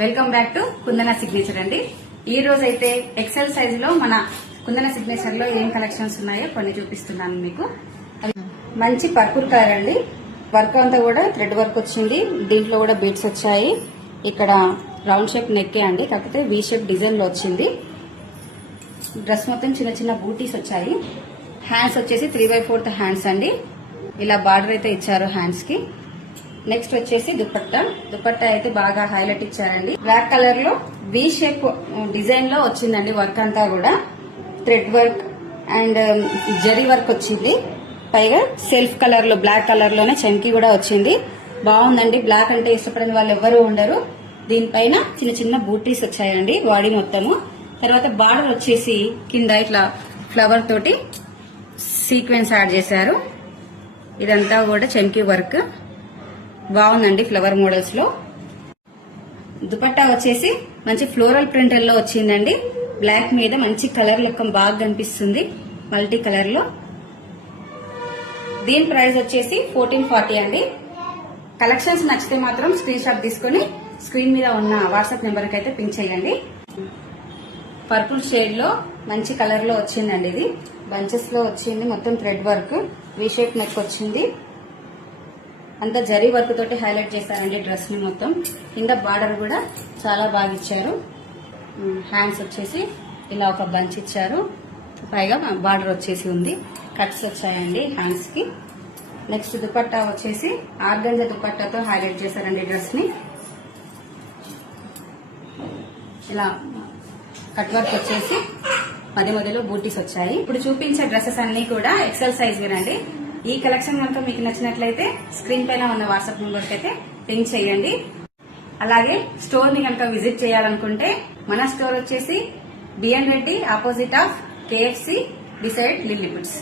Welcome back to Kundana signature అండి. ఈ రోజు అయితే ఎక్సెల్ సైజ్ లో మన కుందన సిగ్నేచర్ లో ఏం కలెక్షన్స్ ఉన్నాయో కొన్ని చూపిస్తున్నాను మీకు. మంచి పర్పుల్ కలర్ అండి. వర్క్ అంతా కూడా థ్రెడ్ వర్క్ వచ్చింది. దీంట్లో కూడా బీడ్స్ వచ్చాయి. ఇక్కడ రౌండ్ షేప్ నెక్ అండి, కాకపోతే వీ షేప్ డిజైన్ లో వచ్చింది. డ్రెస్ మొత్తం చిన్న చిన్న బూటీస్ వచ్చాయి. హ్యాండ్స్ వచ్చేసి 3/4 హ్యాండ్స్ అండి. ఇలా బార్డర్ అయితే ఇచ్చారు హ్యాండ్స్ కి. నెక్స్ట్ వచ్చేసి దుపట్టా అయితే బాగా హైలైట్ ఇచ్చారండి. బ్లాక్ కలర్ లో వి షేప్ డిజైన్ లో వచ్చిందండి. వర్క్ అంతా కూడా thread work and zari work వచ్చింది. పైగా సెల్ఫ్ కలర్ లో బ్లాక్ కలర్ లోనే చమ్కీ కూడా వచ్చింది. బాగుందండి. బ్లాక్ అంటే ఇష్టపడని వాళ్ళు ఎవరు ఉండరు. దీనిపైన చిన్న చిన్న బూటీస్ వచ్చాయండి బాడీ మొత్తము. తర్వాత బార్డర్ వచ్చేసి కింద ఇట్లా ఫ్లవర్ తోటి సీక్వెన్స్ యాడ్ చేశారు. ఇదంతా కూడా చమ్కీ వర్క్ బాగుందండి. ఫ్లవర్ మోడల్స్ లో దుపట్టా వచ్చేసి మంచి ఫ్లోరల్ ప్రింటర్ లో వచ్చిందండి. బ్లాక్ మీద మంచి కలర్ లుక్ బాగా కనిపిస్తుంది మల్టీ కలర్ లో. దీని ప్రైస్ వచ్చేసి 1440 అండి. కలెక్షన్స్ నచ్చితే మాత్రం స్క్రీన్ షాట్ తీసుకుని స్క్రీన్ మీద ఉన్న వాట్సాప్ నెంబర్ కి అయితే పింక్ చేయండి. పర్పుల్ షేడ్ లో మంచి కలర్ లో వచ్చిందండి. ఇది బంచెస్ లో వచ్చింది. మొత్తం thread work, V shape neck వచ్చింది. అంతా జరీ వర్క్ తోటి హైలైట్ చేశారండి డ్రెస్ ని మొత్తం. కింద బార్డర్ కూడా చాలా బాగా ఇచ్చారు. హ్యాండ్స్ వచ్చేసి ఇలా ఒక బంచ్ ఇచ్చారు. పైగా బార్డర్ వచ్చేసి ఉంది. కట్స్ వచ్చాయండి హ్యాండ్స్ కి. నెక్స్ట్ దుపట్టా వచ్చేసి ఆర్గంజా దుపట్టాతో హైలైట్ చేశారండి డ్రెస్ ని. ఇలా కట్ వర్క్ వచ్చేసి మధ్యలో బూటీస్ వచ్చాయి. ఇప్పుడు చూపించే డ్రెస్సెస్ అన్ని కూడా ఎక్సెల్ సైజ్ వినండి. ఈ కలెక్షన్ కనుక మీకు నచ్చినట్లయితే స్క్రీన్ పైన ఉన్న వాట్సాప్ నెంబర్ కి అయితే పింక్ చేయండి. అలాగే స్టోర్ ని కనుక విజిట్ చేయాలనుకుంటే మన స్టోర్ వచ్చేసి BN Reddy opposite of KFC డిసైడ్ లిల్లీపుట్స్.